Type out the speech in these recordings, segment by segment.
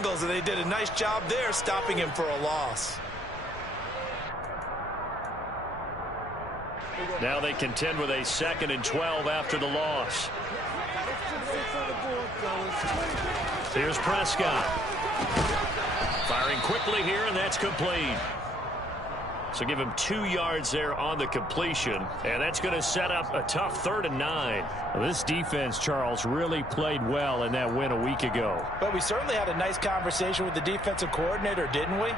angles, and they did a nice job there stopping him for a loss. Now they contend with a 2nd and 12 after the loss. Here's Prescott. Firing quickly here, and that's complete. So give him 2 yards there on the completion, and that's going to set up a tough 3rd and 9. Well, this defense, Charles, really played well in that win a week ago. But we certainly had a nice conversation with the defensive coordinator, didn't we?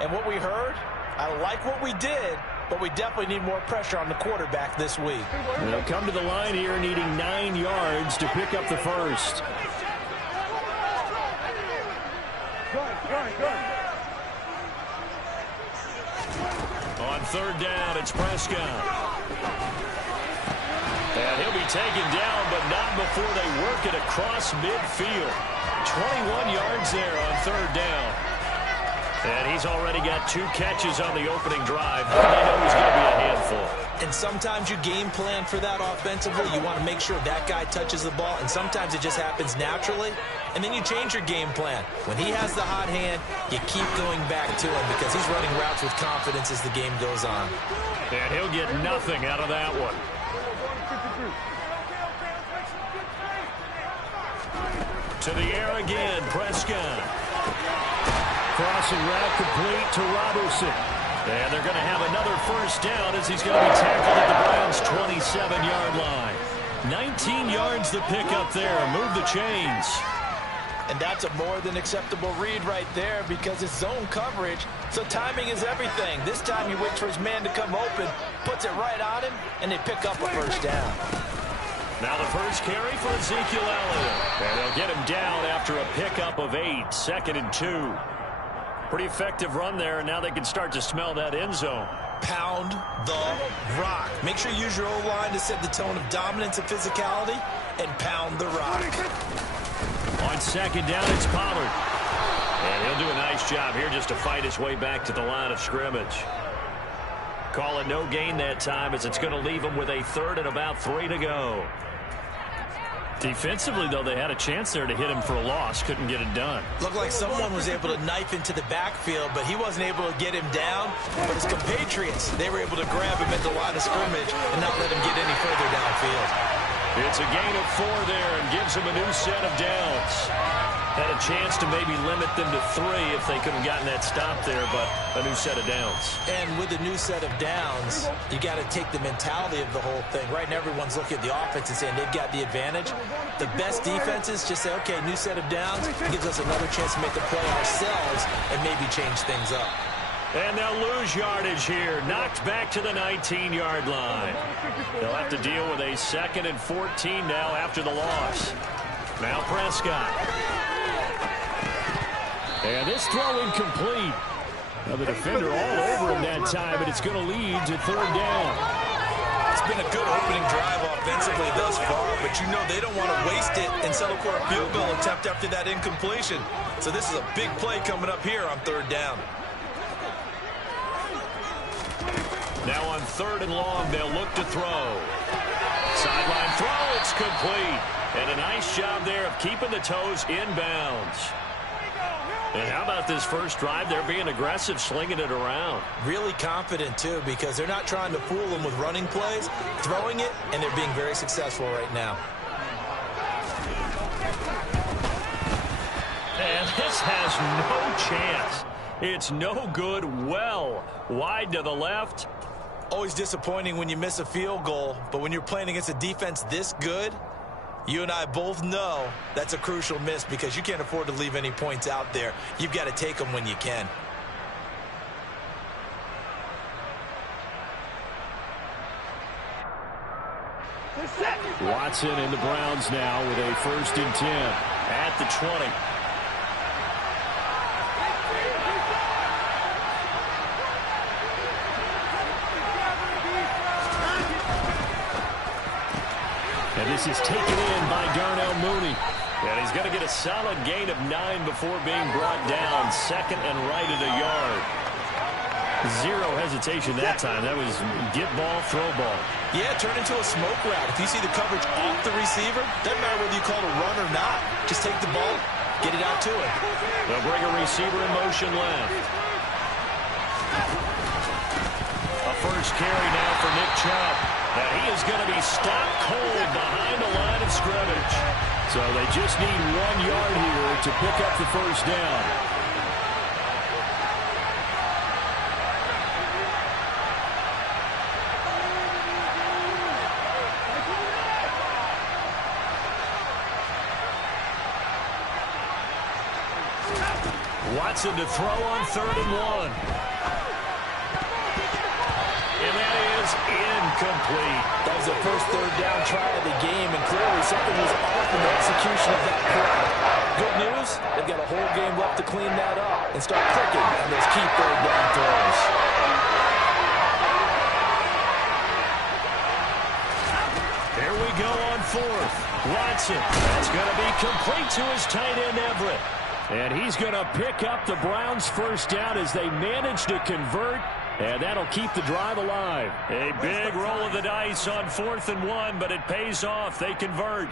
And what we heard, I like what we did, but we definitely need more pressure on the quarterback this week. They'll come to the line here needing 9 yards to pick up the first. On 3rd down, it's Prescott. And he'll be taken down, but not before they work it across midfield. 21 yards there on 3rd down. And he's already got 2 catches on the opening drive. They know he's going to be a handful. And sometimes you game plan for that offensively. You want to make sure that guy touches the ball, and sometimes it just happens naturally. And then you change your game plan. When he has the hot hand, you keep going back to him because he's running routes with confidence as the game goes on. And he'll get nothing out of that one. To the air again, Prescott. Crossing route complete to Robertson. And they're going to have another first down as he's going to be tackled at the Browns' 27-yard line. 19 yards to pick up there. Move the chains. And that's a more than acceptable read right there because it's zone coverage, so timing is everything. This time he waits for his man to come open, puts it right on him, and they pick up a first down. Now the first carry for Ezekiel Elliott. And they'll get him down after a pickup of 8, 2nd and 2. Pretty effective run there, and now they can start to smell that end zone. Pound the rock. Make sure you use your O-line to set the tone of dominance and physicality, and pound the rock. On 2nd down, it's Pollard. And he'll do a nice job here just to fight his way back to the line of scrimmage. Call it no gain that time as it's going to leave him with a 3rd and about 3 to go. Defensively, though, they had a chance there to hit him for a loss. Couldn't get it done. Looked like someone was able to knife into the backfield, but he wasn't able to get him down. But his compatriots, they were able to grab him at the line of scrimmage and not let him get any further downfield. It's a gain of 4 there and gives him a new set of downs. Had a chance to maybe limit them to 3 if they could have gotten that stop there, but a new set of downs. And with a new set of downs, you got to take the mentality of the whole thing. Right now, everyone's looking at the offense and saying they've got the advantage. The best defenses just say, okay, new set of downs. It gives us another chance to make the play ourselves and maybe change things up. And they'll lose yardage here. Knocked back to the 19-yard line. They'll have to deal with a 2nd and 14 now after the loss. Now Prescott. And this throw incomplete. Now the defender all over him that time, but it's going to lead to 3rd down. It's been a good opening drive offensively thus far, but you know they don't want to waste it and settle for a field goal attempt after that incompletion. So this is a big play coming up here on 3rd down. Now on 3rd and long, they'll look to throw. Sideline throw, it's complete. And a nice job there of keeping the toes inbounds. And how about this first drive? They're being aggressive, slinging it around. Really confident, too, because they're not trying to fool them with running plays, throwing it, and they're being very successful right now. And this has no chance. It's no good. Well wide to the left. Always disappointing when you miss a field goal, but when you're playing against a defense this good, you and I both know that's a crucial miss because you can't afford to leave any points out there. You've got to take them when you can. Watson and the Browns now with a 1st and 10 at the 20. And this is taken in by Darnell Mooney. And he's going to get a solid gain of 9 before being brought down. 2nd and right at a yard. Zero hesitation that time. That was get ball, throw ball. Yeah, turn into a smoke route. If you see the coverage off the receiver, doesn't matter whether you call it a run or not. Just take the ball, Get it out to him. They'll bring a receiver in motion left. A first carry now for Nick Chubb. And he is going to be stopped cold behind the line of scrimmage. So they just need 1 yard here to pick up the first down. Watson to throw on 3rd and 1. And that is incomplete. That was the first third down try of the game, and clearly something was off in the execution of that play. Good news, they've got a whole game left to clean that up and start clicking on those key third down throws. Here we go on 4th. Watson. That's going to be complete to his tight end, Everett. And he's going to pick up the Browns' first down as they manage to convert, and that'll keep the drive alive. A big roll of the dice on 4th and 1, but it pays off. They convert.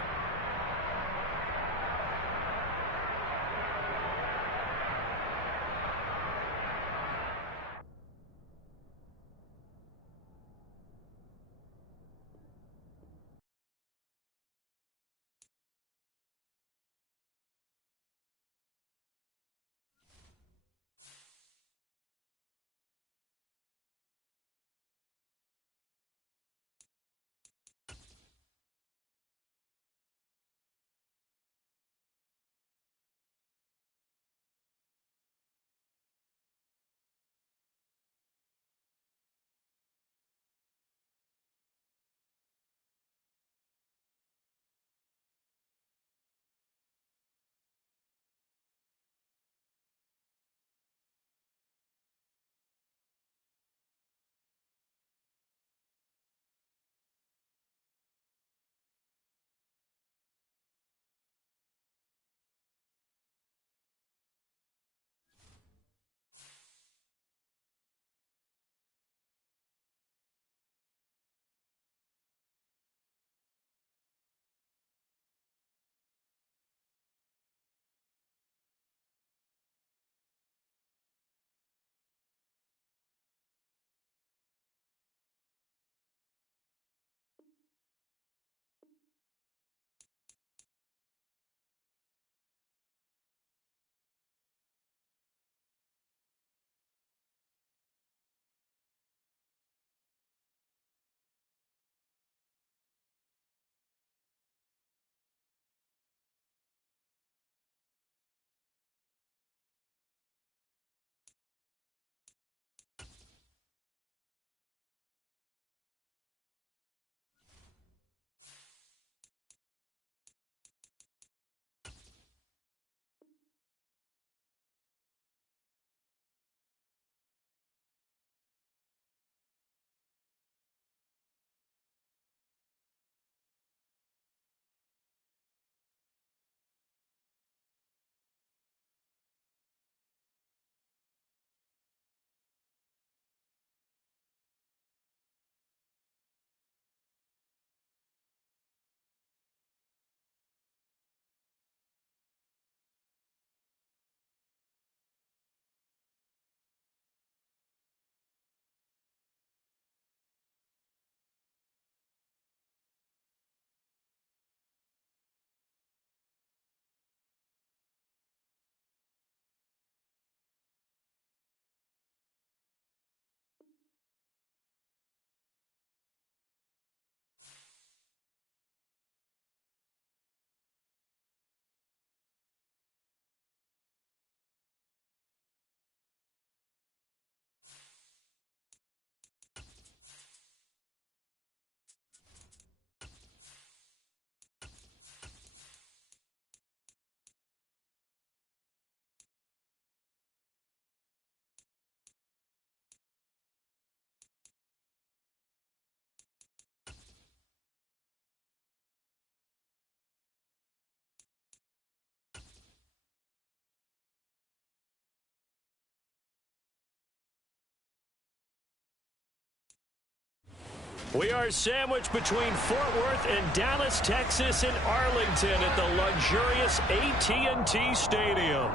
We are sandwiched between Fort Worth and Dallas, Texas, and Arlington at the luxurious AT&T Stadium.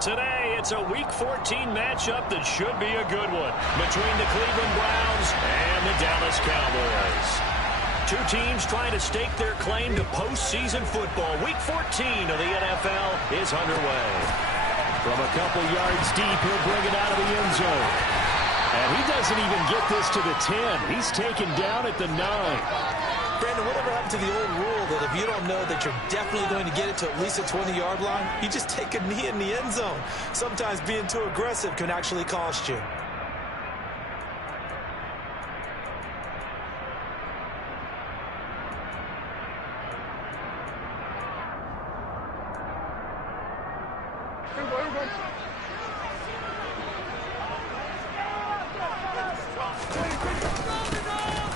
Today, it's a Week 14 matchup that should be a good one between the Cleveland Browns and the Dallas Cowboys. Two teams trying to stake their claim to postseason football. Week 14 of the NFL is underway. From a couple yards deep, he'll bring it out of the end zone. And he doesn't even get this to the 10. He's taken down at the 9. Brandon, whatever happened to the old rule that if you don't know that you're definitely going to get it to at least a 20-yard line, you just take a knee in the end zone. Sometimes being too aggressive can actually cost you.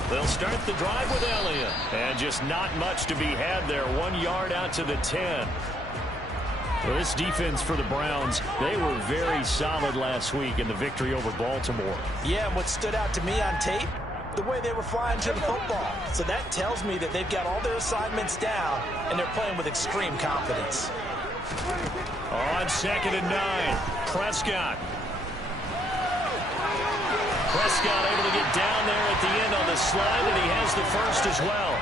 They'll start the drive with Elliott. And just not much to be had there. 1 yard out to the 10. Well, this defense for the Browns, they were very solid last week in the victory over Baltimore. Yeah, and what stood out to me on tape, the way they were flying to the football. So that tells me that they've got all their assignments down, and they're playing with extreme confidence. On 2nd and 9, Prescott. Prescott able to get down there at the end on the slide, and he has the first as well.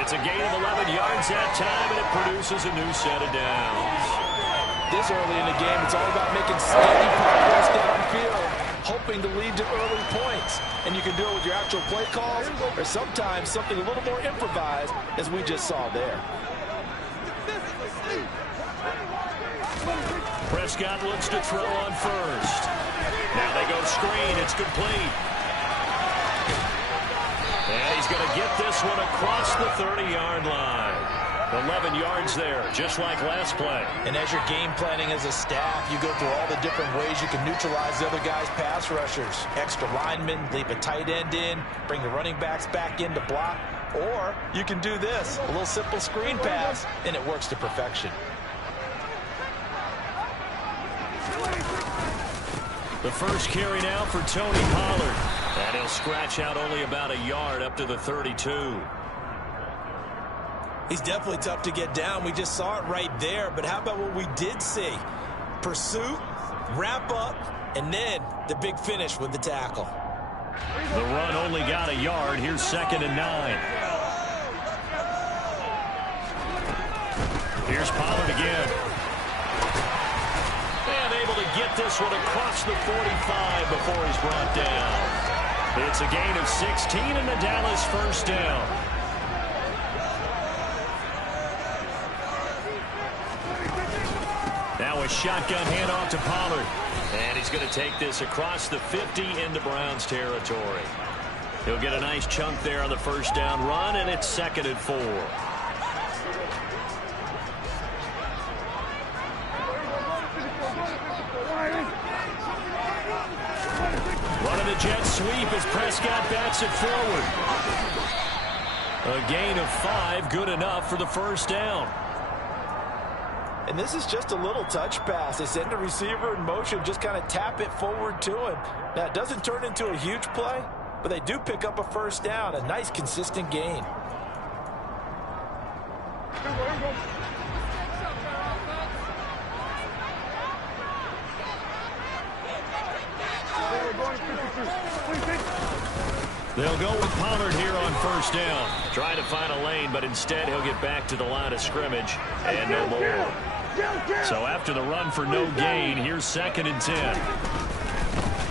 It's a gain of 11 yards that time, and it produces a new set of downs. This early in the game, it's all about making steady progress downfield, hoping to lead to early points. And you can do it with your actual play calls, or sometimes something a little more improvised, as we just saw there. Prescott looks to throw on first. Now they go screen. It's complete. And he's going to get this one across the 30-yard line. 11 yards there, just like last play. And as you're game planning as a staff, you go through all the different ways you can neutralize the other guy's pass rushers. Extra linemen, leave a tight end in, bring the running backs back in to block. Or you can do this, a little simple screen pass, and it works to perfection. The first carry now for Tony Pollard. And he'll scratch out only about a yard up to the 32. He's definitely tough to get down. We just saw it right there. But how about what we did see? Pursuit, wrap up, and then the big finish with the tackle. The run only got a yard. Here's 2nd and 9. Here's Pollard again. And able to get this one across the 45 before he's brought down. It's a gain of 16 and the Dallas first down. Now a shotgun handoff to Pollard. And he's going to take this across the 50 into Browns territory. He'll get a nice chunk there on the first down run, and it's 2nd and 4. Running the jet sweep as Prescott bats it forward. A gain of 5, good enough for the first down. And this is just a little touch pass. They send the receiver in motion, just kind of tap it forward to him. Now, it doesn't turn into a huge play, but they do pick up a first down, a nice, consistent gain. They'll go with Pollard here on first down. Trying to find a lane, but instead he'll get back to the line of scrimmage and no more. So after the run for no gain, here's 2nd and 10.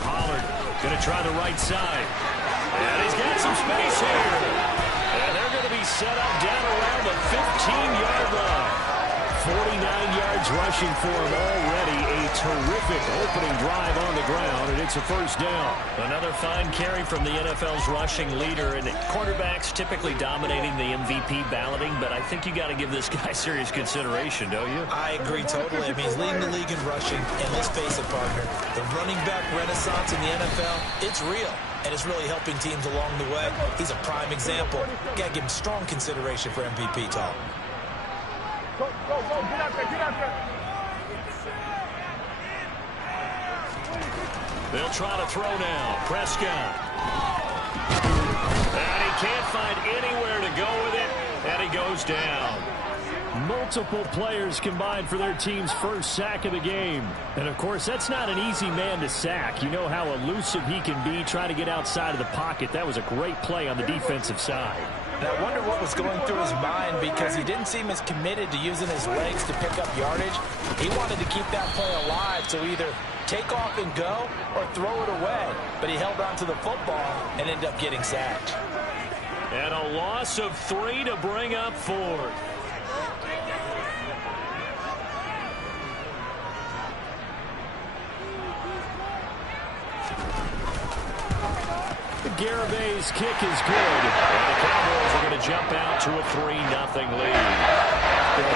Pollard going to try the right side. And he's got some space here. And they're going to be set up down around the 15-yard line. 49 yards rushing for him already. A terrific opening drive on the ground, and it's a first down. Another fine carry from the NFL's rushing leader, and quarterbacks typically dominating the MVP balloting, but I think you got to give this guy serious consideration, don't you? I agree totally. I mean, he's leading the league in rushing, and let's face it, partner, the running back renaissance in the NFL, it's real, and it's really helping teams along the way. He's a prime example. Got to give him strong consideration for MVP talk. Go, get out there. They'll try to throw now. Prescott. And can't find anywhere to go with it, and he goes down. Multiple players combined for their team's first sack of the game. And, of course, that's not an easy man to sack. You know how elusive he can be trying to get outside of the pocket. That was a great play on the defensive side. And I wonder what was going through his mind, because he didn't seem as committed to using his legs to pick up yardage. He wanted to keep that play alive, so either take off and go or throw it away. But he held on to the football and ended up getting sacked. And a loss of 3 to bring up 4th. Garabay's kick is good. And the Cowboys are going to jump out to a 3-0 lead.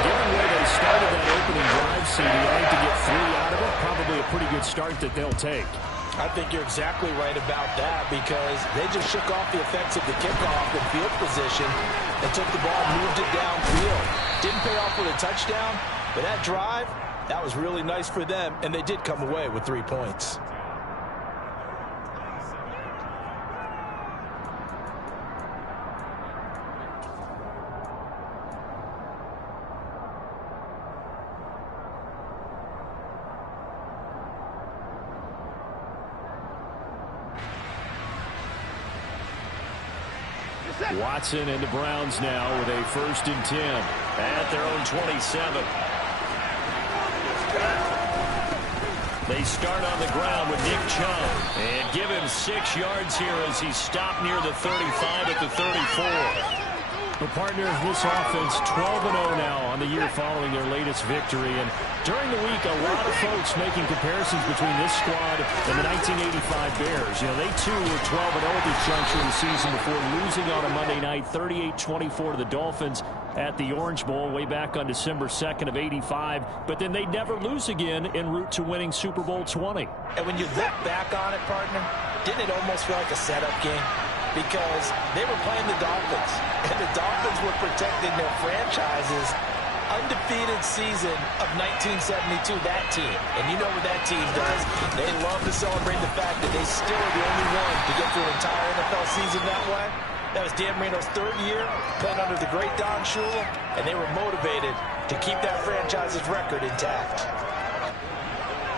Given where they started that opening drive, CD, I think to get 3 out of it, probably a pretty good start that they'll take. I think you're exactly right about that, because they just shook off the effects of the kickoff and field position and took the ball and moved it downfield. Didn't pay off with a touchdown, but that drive, that was really nice for them, and they did come away with 3 points. Watson and the Browns now with a 1st and 10 at their own 27. They start on the ground with Nick Chubb and give him 6 yards here as he stopped near the 35 at the 34. The partner of this offense, 12-0 now on the year following their latest victory. And during the week, a lot of folks making comparisons between this squad and the 1985 Bears. You know, they too were 12-0 at this juncture of the season before losing on a Monday night, 38-24 to the Dolphins at the Orange Bowl way back on December 2nd of '85. But then they'd never lose again en route to winning Super Bowl 20. And when you look back on it, partner, didn't it almost feel like a setup game? Because they were playing the Dolphins, and the Dolphins were protecting their franchise's undefeated season of 1972, that team. And you know what that team does. They love to celebrate the fact that they still are the only one to get through an entire NFL season that way. That was Dan Marino's 3rd year, playing under the great Don Shula, and they were motivated to keep that franchise's record intact.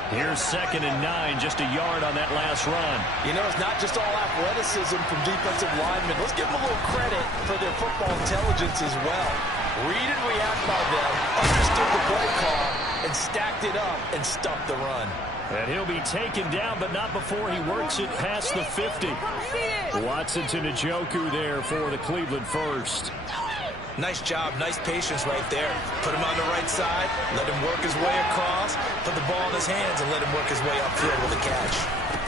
Here's 2nd and 9, just a yard on that last run. You know, it's not just all athleticism from defensive linemen. Let's give them a little credit for their football intelligence as well. Read and react by them, understood the play call, and stacked it up and stuffed the run. And he'll be taken down, but not before he works it past the 50. Watson to Njoku there for the Cleveland first. Nice job, nice patience right there. Put him on the right side, let him work his way across, put the ball in his hands, and let him work his way upfield with a catch.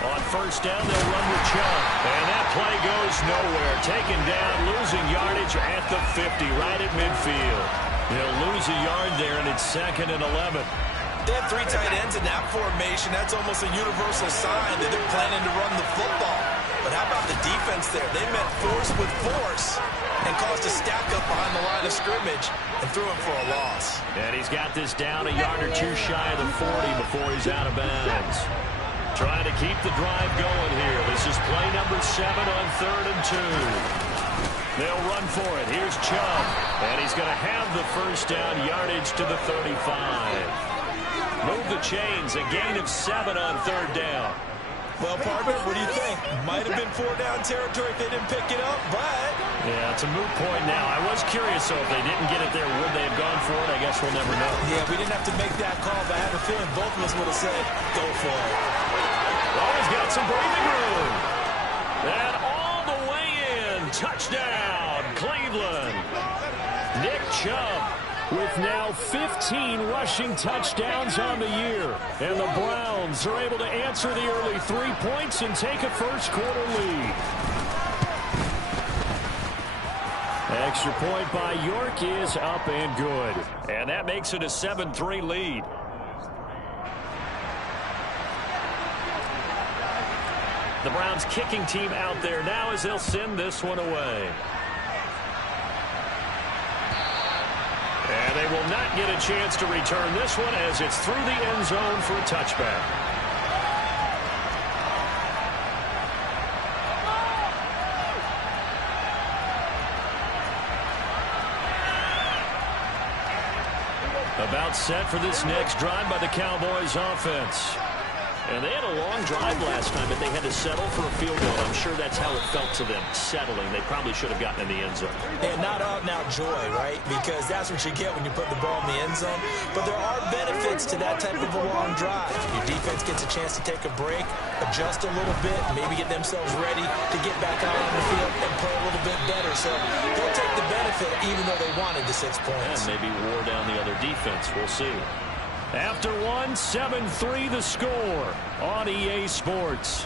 On 1st down, they'll run with Chubb. And that play goes nowhere. Taken down, losing yardage at the 50, right at midfield. They'll lose a yard there, and it's 2nd and 11. They have 3 tight ends in that formation. That's almost a universal sign that they're planning to run the football. But how about the defense there? They met force with force and caused a stack up behind the line of scrimmage and threw him for a loss. And he's got this down a yard or 2 shy of the 40 before he's out of bounds. Trying to keep the drive going here. This is play number 7 on 3rd and 2. They'll run for it. Here's Chubb. And he's going to have the 1st down, yardage to the 35. Move the chains, a gain of 7 on 3rd down. Well, partner, what do you think? Might have been 4-down territory if they didn't pick it up, but... Yeah, it's a moot point now. I was curious, so if they didn't get it there, would they have gone for it? I guess we'll never know. Yeah, we didn't have to make that call, but I have a feeling both of us would have said, go for it. Oh, he's got some breathing room. And all the way in. Touchdown, Cleveland. Nick Chubb. With now 15 rushing touchdowns on the year. And the Browns are able to answer the early 3 points and take a first-quarter lead. Extra point by York is up and good. And that makes it a 7-3 lead. The Browns kicking team out there now as they'll send this one away. And they will not get a chance to return this one as it's through the end zone for a touchback. Timeout set for this next drive by the Cowboys offense. And they had a long drive last time, but they had to settle for a field goal. I'm sure that's how it felt to them, settling. They probably should have gotten in the end zone. And not out and out joy, right? Because that's what you get when you put the ball in the end zone. But there are benefits to that type of a long drive. Your defense gets a chance to take a break, adjust a little bit, maybe get themselves ready to get back out on the field and play a little bit better. So they'll take the benefit even though they wanted the 6 points. And maybe wore down the other defense. We'll see. After one, 7-3 the score on EA Sports.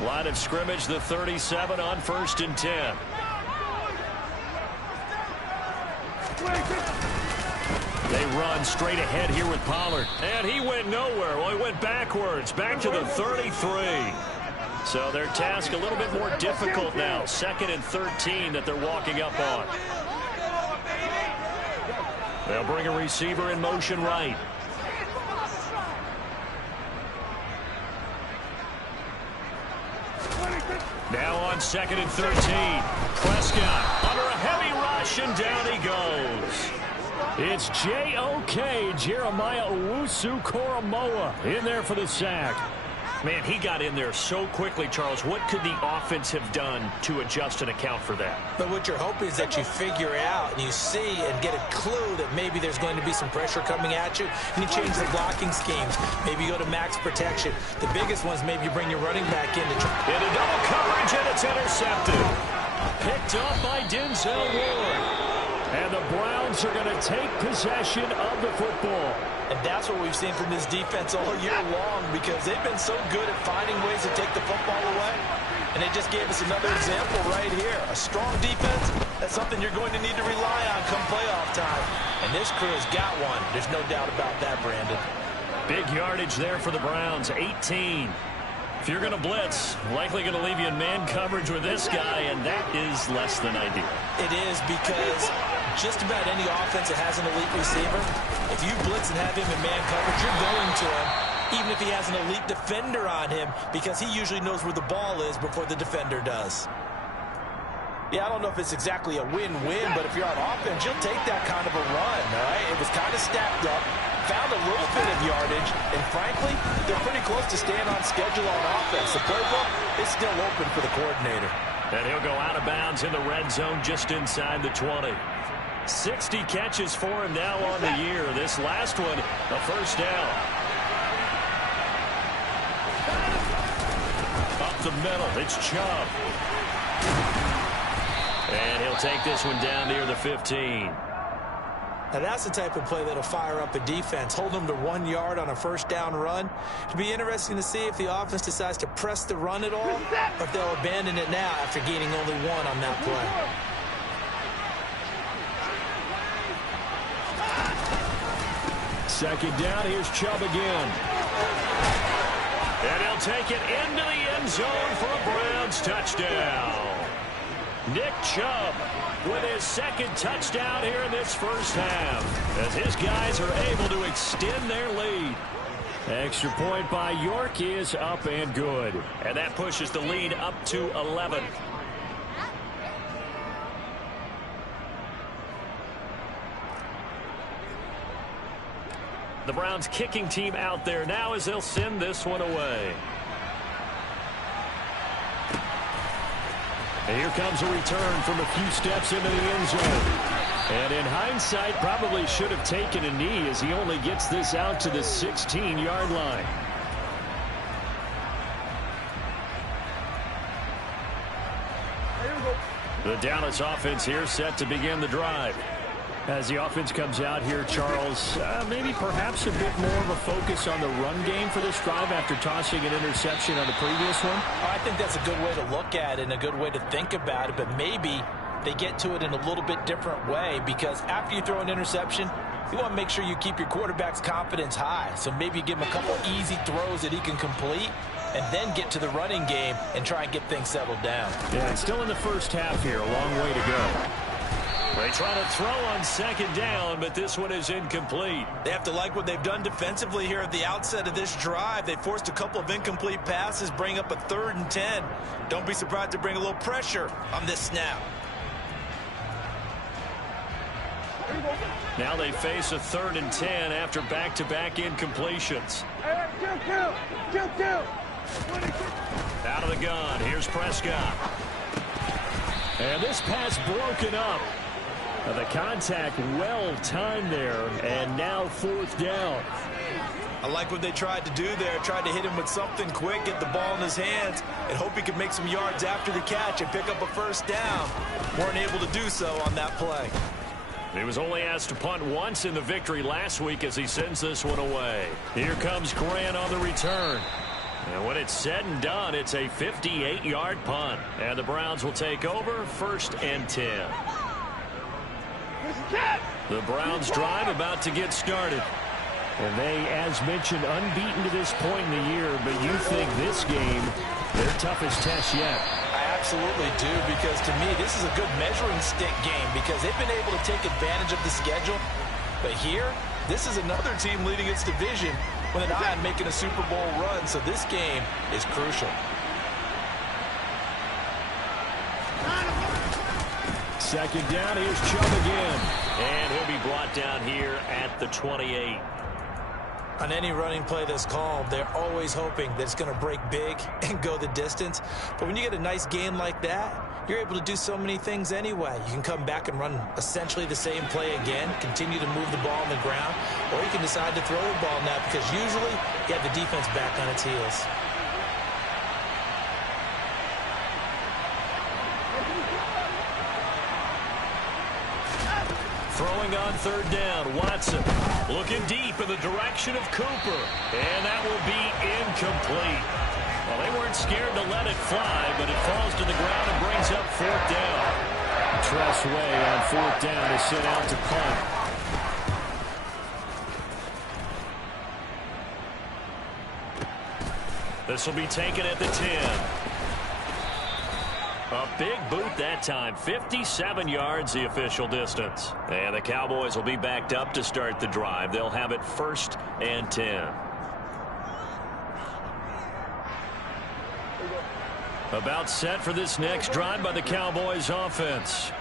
Line of scrimmage, the 37 on 1st and 10. They run straight ahead here with Pollard. And he went nowhere. Well, he went backwards, back to the 33. So their task a little bit more difficult now. 2nd and 13 that they're walking up on. They'll bring a receiver in motion right. Now on 2nd and 13. Prescott under a heavy rush, and down he goes. It's J.O.K. Jeremiah Owusu-Koramoah in there for the sack. Man, he got in there so quickly, Charles. What could the offense have done to adjust and account for that? But what you're hoping is that you figure out and you see and get a clue that maybe there's going to be some pressure coming at you, and you change the blocking schemes. Maybe you go to max protection. The biggest ones, maybe you bring your running back in. Into double coverage, and it's intercepted. Picked up by Denzel Ward. And the Browns are going to take possession of the football. And that's what we've seen from this defense all year long, because they've been so good at finding ways to take the football away. And they just gave us another example right here. A strong defense, that's something you're going to need to rely on come playoff time. And this crew has got one. There's no doubt about that, Brandon. Big yardage there for the Browns, 18. If you're going to blitz, likely going to leave you in man coverage with this guy, and that is less than ideal. It is, because just about any offense that has an elite receiver, if you blitz and have him in man coverage, you're going to him, even if he has an elite defender on him, because he usually knows where the ball is before the defender does. Yeah, I don't know if it's exactly a win-win, but if you're on offense, you'll take that kind of a run, all right? It was kind of stacked up, found a little bit of yardage, and frankly, they're pretty close to staying on schedule on offense. The playbook is still open for the coordinator. And he'll go out of bounds in the red zone just inside the 20. 60 catches for him now on the year. This last one, a first down. Up the middle, it's Chubb. And he'll take this one down near the 15. Now that's the type of play that'll fire up a defense. Hold them to 1 yard on a first down run. It'll be interesting to see if the offense decides to press the run at all, or if they'll abandon it now after gaining only 1 on that play. Second down, here's Chubb again. And he'll take it into the end zone for a Browns touchdown. Nick Chubb with his 2nd touchdown here in this first half, as his guys are able to extend their lead. Extra point by York is up and good. And that pushes the lead up to 11. The Browns kicking team out there now as they'll send this one away. And here comes a return from a few steps into the end zone. And in hindsight, probably should have taken a knee, as he only gets this out to the 16-yard line. The Dallas offense here set to begin the drive. As the offense comes out here, Charles, maybe perhaps a bit more of a focus on the run game for this drive after tossing an interception on the previous one? I think that's a good way to look at it and a good way to think about it, but maybe they get to it in a little bit different way, because after you throw an interception, you want to make sure you keep your quarterback's confidence high. So maybe you give him a couple easy throws that he can complete, and then get to the running game and try and get things settled down. Yeah, it's still in the first half here. A long way to go. They try to throw on second down, but this one is incomplete. They have to like what they've done defensively here at the outset of this drive. They forced a couple of incomplete passes, bring up a 3rd and 10. Don't be surprised to bring a little pressure on this snap. Now they face a 3rd and 10 after back-to-back incompletions. Out of the gun, here's Prescott. And this pass broken up. The contact well timed there, and now 4th down. I like what they tried to do there. Tried to hit him with something quick, get the ball in his hands, and hope he could make some yards after the catch and pick up a 1st down. Weren't able to do so on that play. He was only asked to punt once in the victory last week as he sends this one away. Here comes Grant on the return. And when it's said and done, it's a 58-yard punt. And the Browns will take over 1st and 10. The Browns drive about to get started. And they, as mentioned, unbeaten to this point in the year, but you think this game, their toughest test yet. I absolutely do, because to me, this is a good measuring stick game because they've been able to take advantage of the schedule. But here, this is another team leading its division with an eye on making a Super Bowl run, so this game is crucial. Second down, here's Chubb again. And he'll be brought down here at the 28. On any running play that's called, they're always hoping that it's going to break big and go the distance. But when you get a nice game like that, you're able to do so many things anyway. You can come back and run essentially the same play again, continue to move the ball on the ground, or you can decide to throw the ball now because usually you have the defense back on its heels. Throwing on 3rd down, Watson looking deep in the direction of Cooper. And that will be incomplete. Well, they weren't scared to let it fly, but it falls to the ground and brings up 4th down. Trust Way on 4th down is sent out to punt. This will be taken at the 10. A big boot that time. 57 yards the official distance. And the Cowboys will be backed up to start the drive. They'll have it 1st and 10. About set for this next drive by the Cowboys offense.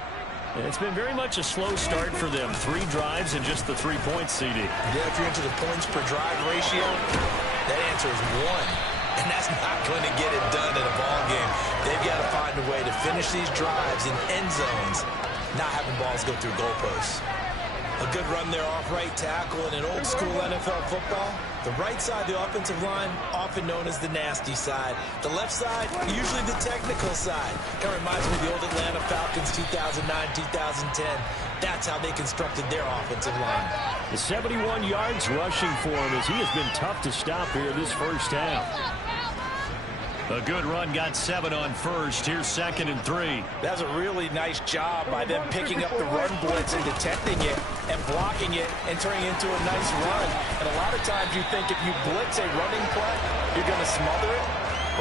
It's been very much a slow start for them. 3 drives and just the 3 points, CD. Yeah, if you're into the points per drive ratio, that answer is 1. And that's not going to get it done in a ball game. They've got to find a way to finish these drives in end zones, not having balls go through goalposts. A good run there off right tackle in an old-school NFL football. The right side, the offensive line, often known as the nasty side. The left side, usually the technical side. Kind of reminds me of the old Atlanta Falcons 2009, 2010. That's how they constructed their offensive line. The 71 yards rushing for him as he has been tough to stop here this first half. A good run, got 7 on 1st. Here's 2nd and 3. That's a really nice job by them picking up the run blitz and detecting it and blocking it and turning it into a nice run. And a lot of times you think if you blitz a running play, you're going to smother it.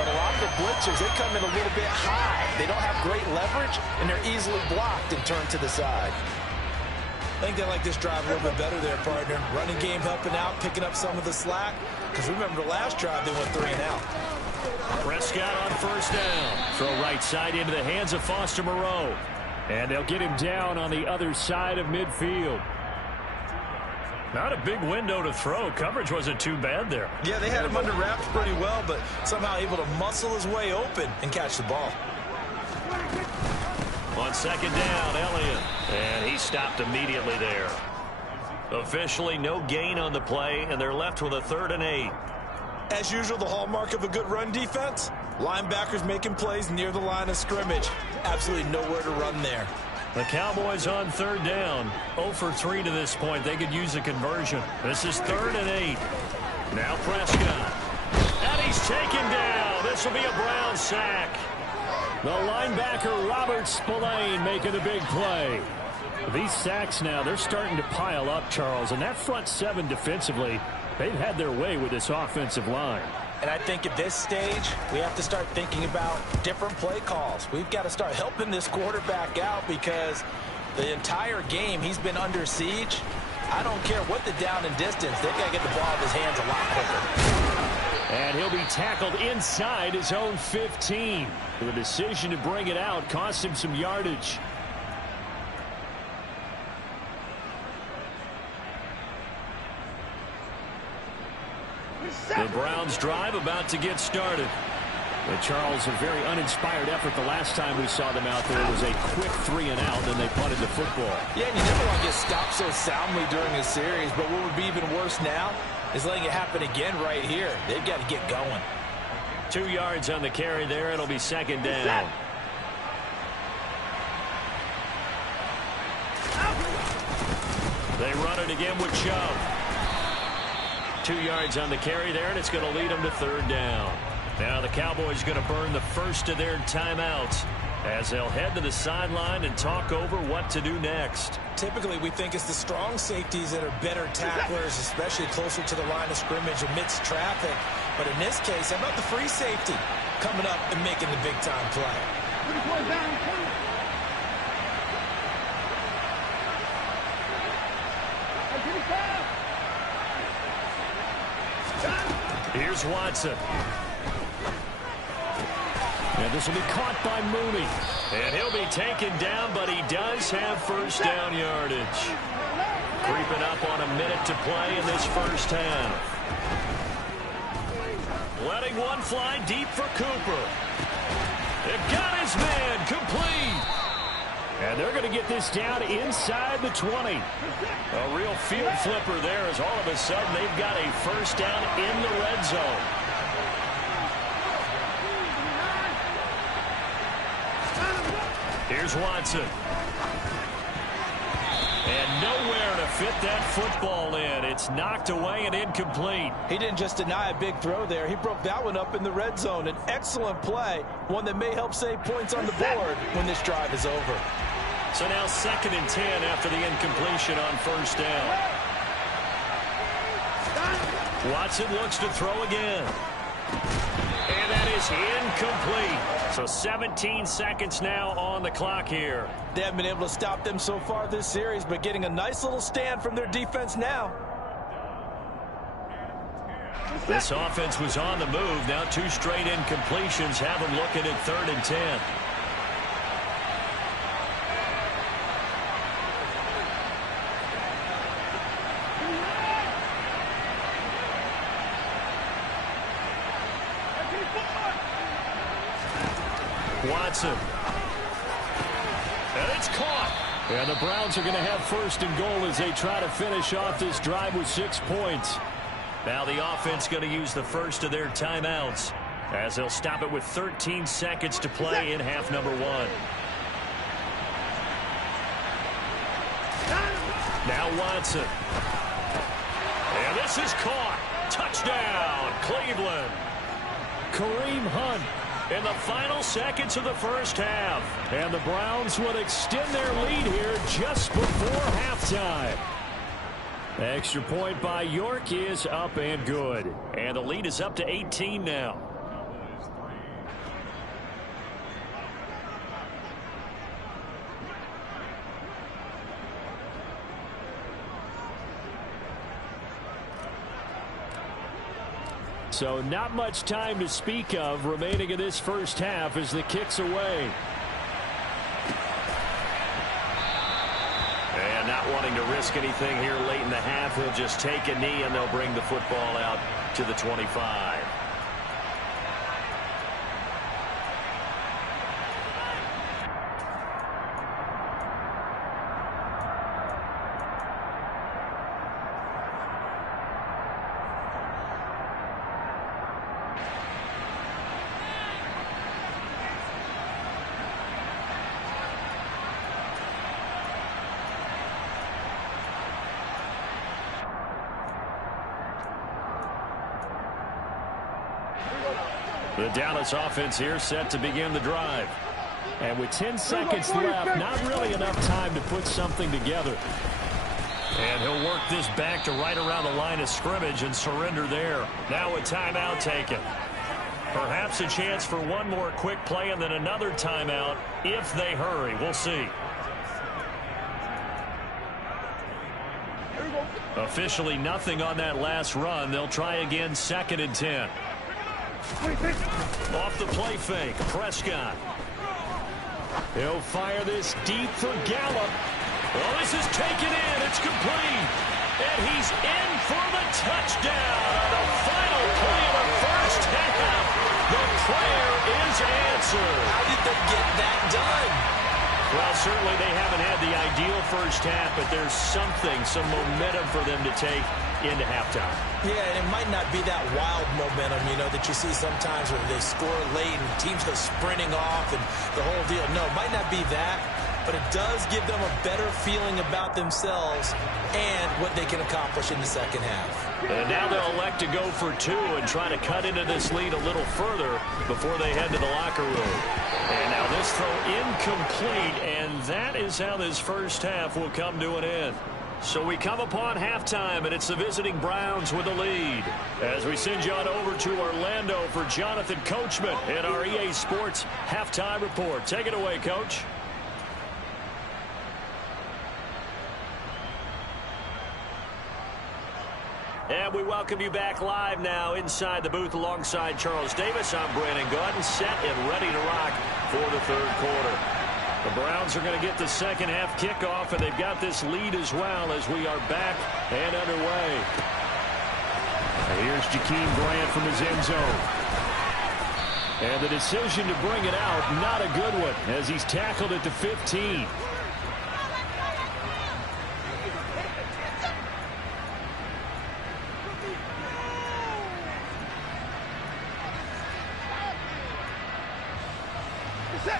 But a lot of the blitzers, they come in a little bit high. They don't have great leverage, and they're easily blocked and turned to the side. I think they like this drive a little bit better there, partner. Running game helping out, picking up some of the slack. Because remember, the last drive, they went 3 and out. Prescott on 1st down. Throw right side into the hands of Foster Moreau. And they'll get him down on the other side of midfield. Not a big window to throw. Coverage wasn't too bad there. Yeah, they had him under wraps pretty well, but somehow able to muscle his way open and catch the ball. On 2nd down, Elliott. And he stopped immediately there. Officially no gain on the play, and they're left with a 3rd and 8. As usual, the hallmark of a good run defense, linebackers making plays near the line of scrimmage. Absolutely nowhere to run there. The Cowboys on 3rd down. 0 for 3 to this point. They could use a conversion. This is 3rd and 8. Now Prescott. And he's taken down. This will be a Brown sack. The linebacker, Robert Spillane, making a big play. These sacks now, they're starting to pile up, Charles. And that front 7 defensively, they've had their way with this offensive line. And I think at this stage, we have to start thinking about different play calls. We've got to start helping this quarterback out because The entire game, he's been under siege. I don't care what the down and distance. They've got to get the ball in his hands a lot quicker. And he'll be tackled inside his own 15. The decision to bring it out cost him some yardage. The Browns drive about to get started. But Charles, a very uninspired effort the last time we saw them out there. It was a quick 3 and out, and they punted the football. Yeah, and you never want to get stopped so soundly during a series, but what would be even worse now is letting it happen again right here. They've got to get going. 2 yards on the carry there. It'll be second down. They run it again with Chubb. 2 yards on the carry there, and it's going to lead them to third down. Now the Cowboys going to burn the first of their timeouts as they'll head to the sideline and talk over what to do next. Typically, we think it's the strong safeties that are better tacklers, especially closer to the line of scrimmage amidst traffic. But in this case, how about the free safety coming up and making the big-time play? Here's Watson. And this will be caught by Mooney. And he'll be taken down, but he does have first down yardage. Creeping up on a minute to play in this first half. Letting one fly deep for Cooper. They've got his man complete. And they're going to get this down inside the 20. A real field flipper there as all of a sudden they've got a first down in the red zone. Here's Watson. And nowhere to fit that football in. It's knocked away and incomplete. He didn't just deny a big throw there. He broke that one up in the red zone. An excellent play, one that may help save points on the board when this drive is over. So now 2nd and 10 after the incompletion on first down. Watson looks to throw again. And that is incomplete. So 17 seconds now on the clock here. They haven't been able to stop them so far this series, but getting a nice little stand from their defense now. This offense was on the move. Now 2 straight incompletions have them looking at 3rd and 10. Watson. And it's caught. And the Browns are going to have 1st and goal as they try to finish off this drive with 6 points. Now the offense going to use the first of their timeouts as they'll stop it with 13 seconds to play in half number 1. Now Watson. And this is caught. Touchdown, Cleveland. Kareem Hunt. In the final seconds of the first half. And the Browns will extend their lead here just before halftime. Extra point by York is up and good. And the lead is up to 18 now. So not much time to speak of remaining in this first half as the kick's away. And not wanting to risk anything here late in the half, he'll just take a knee and they'll bring the football out to the 25. The Dallas offense here set to begin the drive. And with 10 seconds left, not really enough time to put something together. And he'll work this back to right around the line of scrimmage and surrender there. Now a timeout taken. Perhaps a chance for one more quick play and then another timeout if they hurry. We'll see. Officially nothing on that last run. They'll try again, 2nd and 10. Off the play fake, Prescott. He'll fire this deep for Gallup. Well, this is taken in. It's complete. And he's in for the touchdown on the final play of the first half. The prayer is answered. How did they get that done? Well, certainly they haven't had the ideal first half, but there's something, some momentum for them to take into halftime. Yeah, and it might not be that wild momentum, you know, that you see sometimes where they score late and teams go sprinting off and the whole deal. No, it might not be that, but it does give them a better feeling about themselves and what they can accomplish in the second half. And now they'll elect to go for 2 and try to cut into this lead a little further before they head to the locker room. And now this throw incomplete, and that is how this first half will come to an end. So we come upon halftime, and it's the visiting Browns with the lead. As we send you on over to Orlando for Jonathan Coachman in our EA Sports Halftime Report. Take it away, Coach. And we welcome you back live now inside the booth alongside Charles Davis. I'm Brandon Gaudin, set and ready to rock for the third quarter. The Browns are going to get the second half kickoff, and they've got this lead as well as we are back and underway. Here's Jakeem Grant from his end zone. And the decision to bring it out, not a good one, as he's tackled at the 15.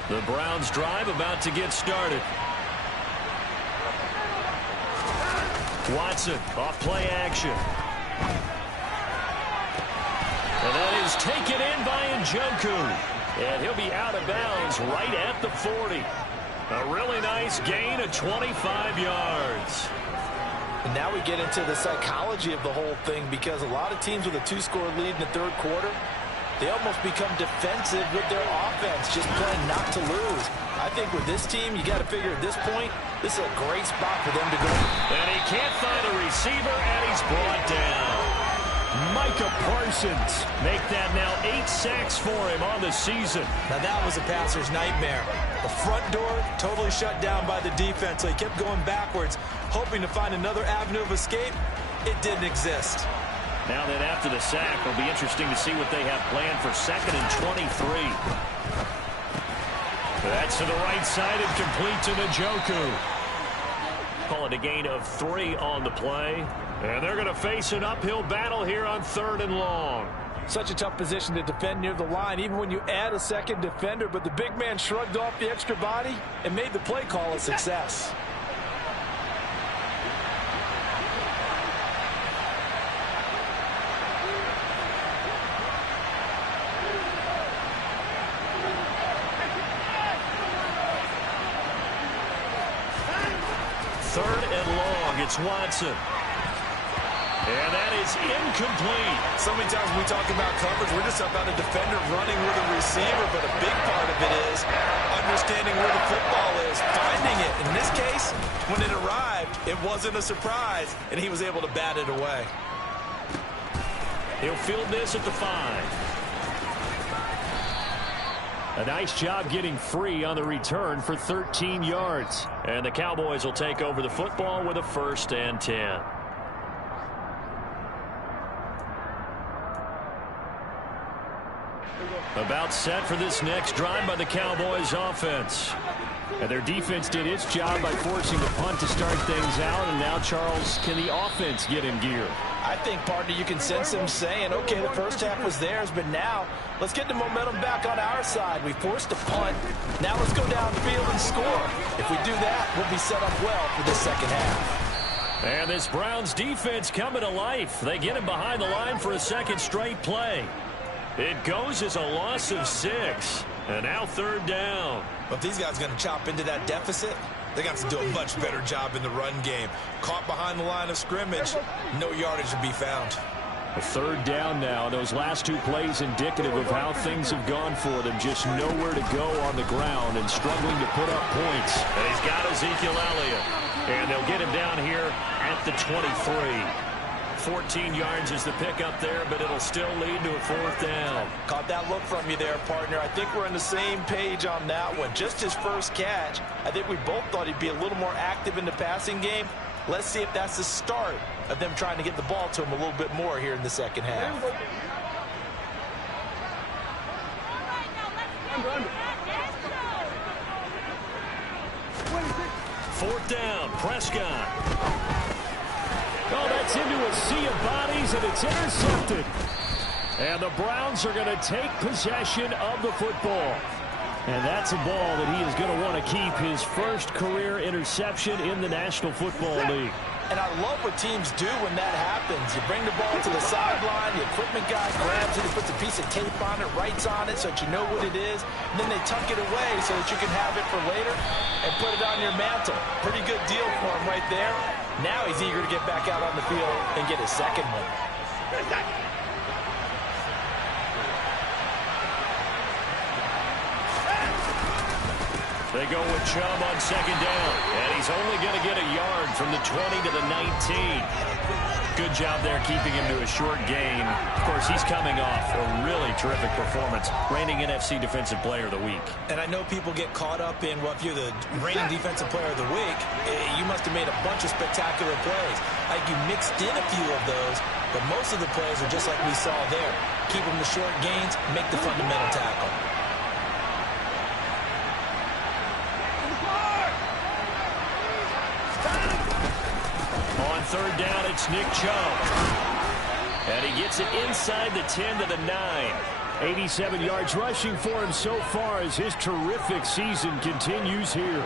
The Browns drive about to get started. Watson off play action. And that is taken in by Njoku. And he'll be out of bounds right at the 40. A really nice gain of 25 yards. And now we get into the psychology of the whole thing, because a lot of teams with a 2-score lead in the third quarter, they almost become defensive with their offense, just playing not to lose. I think with this team, you got to figure at this point, this is a great spot for them to go. And he can't find a receiver, and he's brought down. Micah Parsons make that now 8 sacks for him on the season. Now that was a passer's nightmare. The front door totally shut down by the defense, so he kept going backwards, hoping to find another avenue of escape. It didn't exist. Now then, after the sack, it'll be interesting to see what they have planned for 2nd and 23. That's to the right side and complete to Njoku. Call it a gain of 3 on the play. And they're going to face an uphill battle here on 3rd and long. Such a tough position to defend near the line, even when you add a second defender. But the big man shrugged off the extra body and made the play call a success. It's Watson. And that is incomplete. So many times when we talk about coverage, we're just about a defender running with a receiver, but a big part of it is understanding where the football is, finding it. In this case, when it arrived, it wasn't a surprise, and he was able to bat it away. He'll field this at the 5. A nice job getting free on the return for 13 yards. And the Cowboys will take over the football with a 1st and 10. About set for this next drive by the Cowboys offense. And their defense did its job by forcing the punt to start things out. And now, Charles, can the offense get in gear? I think, partner, you can sense them saying, okay, the first half was theirs, but now let's get the momentum back on our side. We forced a punt. Now let's go downfield and score. If we do that, we'll be set up well for this second half. And this Browns defense coming to life. They get him behind the line for a second straight play. It goes as a loss of 6. And now 3rd down. But if these guys are going to chop into that deficit, they got to do a much better job in the run game. Caught behind the line of scrimmage, no yardage to be found. A 3rd down now. Those last 2 plays indicative of how things have gone for them. Just nowhere to go on the ground and struggling to put up points. And he's got Ezekiel Elliott. And they'll get him down here at the 23. 14 yards is the pickup there, but it'll still lead to a 4th down. Caught that look from you there, partner. I think we're on the same page on that one. Just his first catch. I think we both thought he'd be a little more active in the passing game. Let's see if that's the start of them trying to get the ball to him a little bit more here in the second half. Fourth down, Prescott. Oh, that's into a sea of bodies, and it's intercepted. And the Browns are going to take possession of the football. And that's a ball that he is going to want to keep, his first career interception in the National Football League. And I love what teams do when that happens. You bring the ball to the sideline, the equipment guy grabs it, he puts a piece of tape on it, writes on it so that you know what it is, and then they tuck it away so that you can have it for later and put it on your mantle. Pretty good deal for him right there. Now he's eager to get back out on the field and get his second one. They go with Chubb on second down, and he's only going to get a yard from the 20 to the 19. Good job there keeping him to a short gain. Of course, he's coming off a really terrific performance, reigning NFC Defensive Player of the Week. And I know people get caught up in, well, if you're the reigning Defensive Player of the Week, you must have made a bunch of spectacular plays. Like you mixed in a few of those, but most of the plays are just like we saw there. Keep them to short gains, make the fundamental tackle. On third down, it's Nick Chubb. And he gets it inside the 10 to the 9. 87 yards rushing for him so far as his terrific season continues here.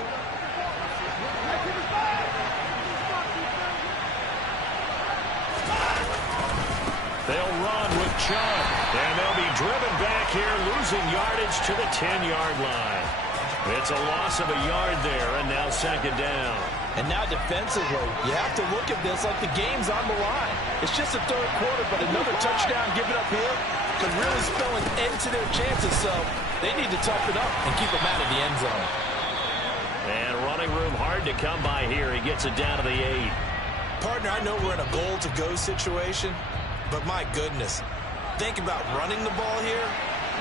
They'll run with Chubb. And they'll be driven back here, losing yardage to the 10-yard line. It's a loss of a yard there, and now second down. And now defensively, you have to look at this like the game's on the line. It's just the third quarter, but another touchdown given up here could really spell an end to their chances. So they need to toughen up and keep them out of the end zone. And running room hard to come by here. He gets it down to the 8. Partner, I know we're in a goal-to-go situation, but my goodness, think about running the ball here.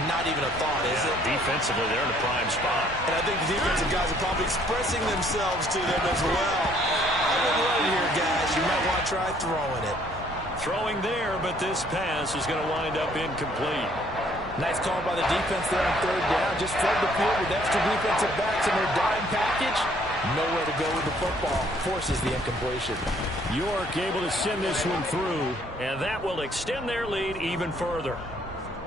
Not even a thought, is it? Defensively, they're in a prime spot. And I think the defensive guys are probably expressing themselves to them as well. I wouldn't run it here, guys. You might want to try throwing it. Throwing there, but this pass is going to wind up incomplete. Nice call by the defense there on third down. Just flood the field with extra defensive backs in their dime package. Nowhere to go with the football. Forces the incompletion. York able to send this one through. And that will extend their lead even further.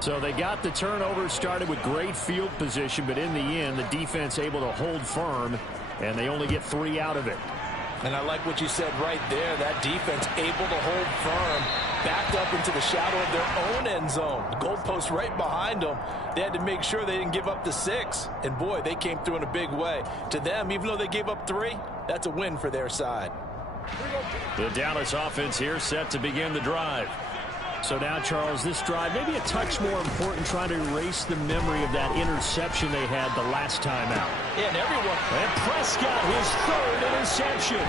So they got the turnover started with great field position, but in the end, the defense able to hold firm, and they only get 3 out of it. And I like what you said right there. That defense able to hold firm, backed up into the shadow of their own end zone. The goalpost right behind them. They had to make sure they didn't give up the 6. And, boy, they came through in a big way. To them, even though they gave up 3, that's a win for their side. The Dallas offense here set to begin the drive. So now, Charles, this drive maybe a touch more important, trying to erase the memory of that interception they had the last time out. Yeah, and everyone. And Prescott, his third interception.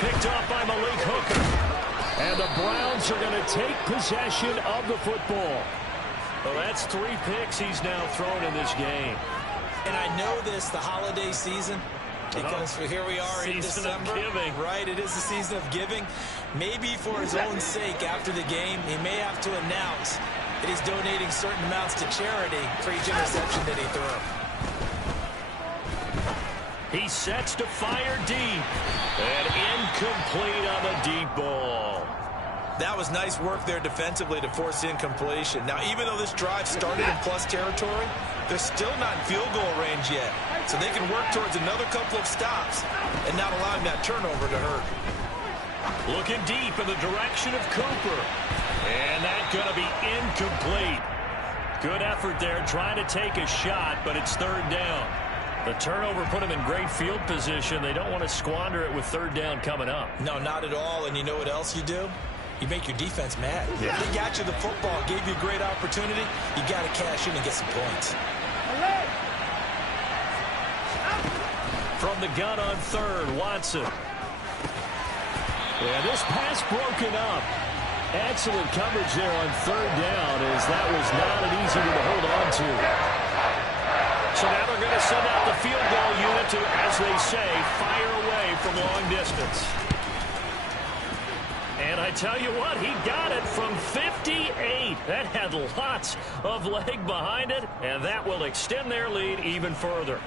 Picked off by Malik Hooker. And the Browns are going to take possession of the football. Well, that's 3 picks he's now thrown in this game. And I know this, the holiday season, because here we are in December. Season of giving. Right, it is the season of giving. Maybe for his own sake after the game, he may have to announce that he's donating certain amounts to charity for each interception that he threw. He sets to fire deep. And incomplete on the deep ball. That was nice work there defensively to force incompletion. Now, even though this drive started in plus territory, they're still not in field goal range yet. So they can work towards another couple of stops and not allowing that turnover to hurt. Looking deep in the direction of Cooper. And that's going to be incomplete. Good effort there trying to take a shot, but it's third down. The turnover put them in great field position. They don't want to squander it with third down coming up. No, not at all. And you know what else you do? You make your defense mad. Yeah. They got you the football, gave you a great opportunity. You got to cash in and get some points. From the gun on third, Watson. Yeah, this pass broken up. Excellent coverage there on third down, as that was not an easy one to hold on to. So now they're going to send out the field goal unit to, as they say, fire away from long distance. And I tell you what, he got it from 58. That had lots of leg behind it, and that will extend their lead even further.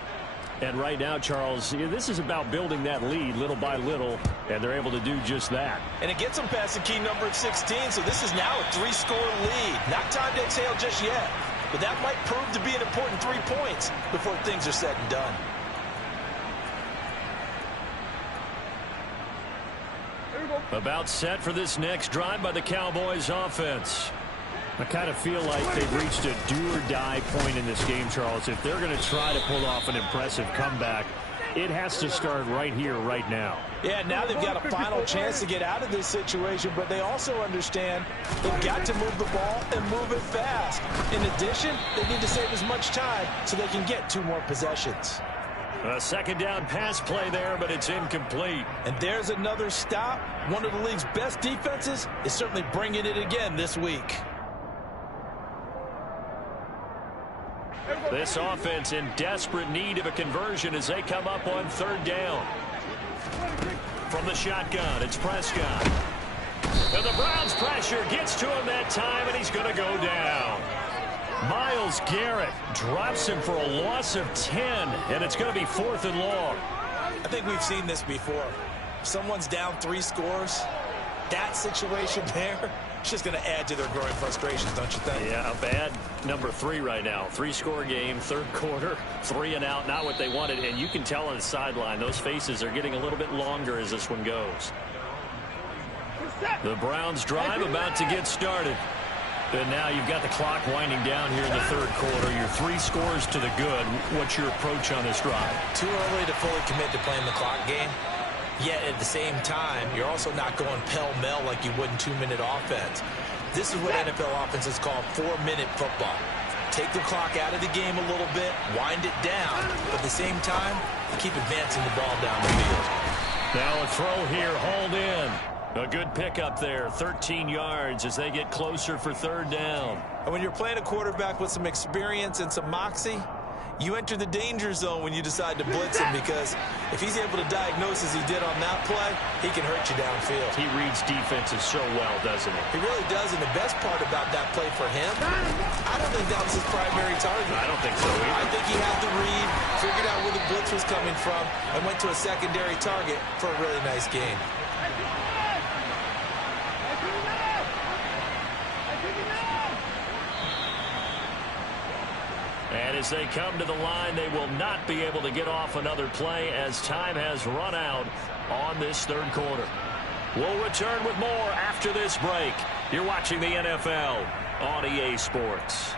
And right now, Charles, this is about building that lead little by little, and they're able to do just that. And it gets them past the key number of 16, so this is now a 3-score lead. Not time to exhale just yet, but that might prove to be an important 3 points before things are said and done. About set for this next drive by the Cowboys offense. I kind of feel like they've reached a do-or-die point in this game, Charles. If they're going to try to pull off an impressive comeback, it has to start right here, right now. Yeah, now they've got a final chance to get out of this situation, but they also understand they've got to move the ball and move it fast. In addition, they need to save as much time so they can get 2 more possessions. A second down pass play there, but it's incomplete. And there's another stop. One of the league's best defenses is certainly bringing it again this week. This offense in desperate need of a conversion as they come up on third down. From the shotgun, it's Prescott. And the Browns' pressure gets to him that time, and he's going to go down. Myles Garrett drops him for a loss of 10, and it's going to be 4th and long. I think we've seen this before. If someone's down 3 scores, that situation there, it's just going to add to their growing frustrations, don't you think? Yeah, a bad number 3 right now. 3-score game, third quarter, 3 and out, not what they wanted. And you can tell on the sideline, those faces are getting a little bit longer as this one goes. The Browns drive about to get started. And now you've got the clock winding down here in the third quarter. You're 3 scores to the good. What's your approach on this drive? Too early to fully commit to playing the clock game. Yet at the same time, you're also not going pell-mell like you would in 2-minute offense. This is what NFL offenses call 4-minute football. Take the clock out of the game a little bit, wind it down, but at the same time, keep advancing the ball down the field. Now a throw here, hauled in. A good pickup there, 13 yards as they get closer for third down. And when you're playing a quarterback with some experience and some moxie, you enter the danger zone when you decide to blitz him, because if he's able to diagnose as he did on that play, he can hurt you downfield. He reads defenses so well, doesn't he? He really does, and the best part about that play for him, I don't think that was his primary target. I don't think so either. I think he had the read, figured out where the blitz was coming from, and went to a secondary target for a really nice game. And as they come to the line, they will not be able to get off another play as time has run out on this third quarter. We'll return with more after this break. You're watching the NFL on EA Sports.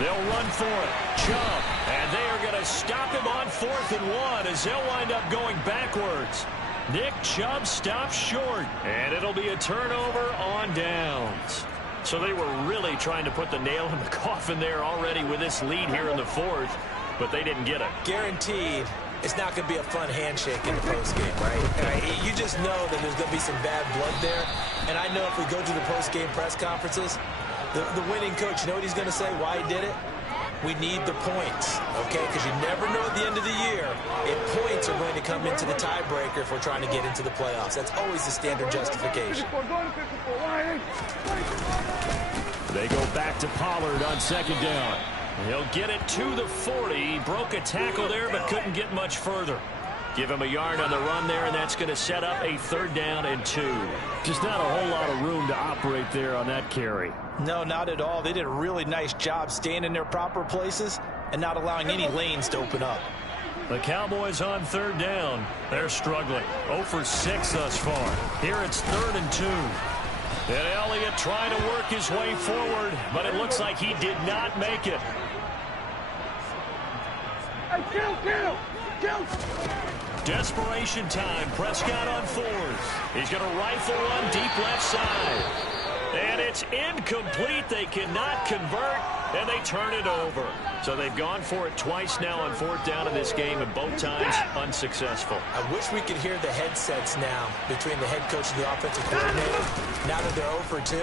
They'll run for it. Chubb. And they are going to stop him on 4th and 1 as they'll wind up going backwards. Nick Chubb stops short. And it'll be a turnover on downs. So they were really trying to put the nail in the coffin there already with this lead here in the 4th. But they didn't get it. Guaranteed it's not going to be a fun handshake in the postgame, right? You just know that there's going to be some bad blood there. And I know if we go to the postgame press conferences, the winning coach, you know what he's going to say, why he did it? We need the points, okay? Because you never know at the end of the year if points are going to come into the tiebreaker if we're trying to get into the playoffs. That's always the standard justification. They go back to Pollard on second down. He'll get it to the 40. He broke a tackle there but couldn't get much further. Give him a yard on the run there, and that's going to set up a 3rd down and 2. Just not a whole lot of room to operate there on that carry. No, not at all. They did a really nice job staying in their proper places and not allowing any lanes to open up. The Cowboys on 3rd down. They're struggling. 0 for 6 thus far. Here it's 3rd and 2. And Elliott trying to work his way forward, but it looks like he did not make it. Desperation time. Prescott on fourth. He's going to rifle one deep left side. And it's incomplete. They cannot convert, and they turn it over. So they've gone for it twice now on fourth down in this game, and both times unsuccessful. I wish we could hear the headsets now between the head coach and the offensive coordinator. Now that they're 0 for 2,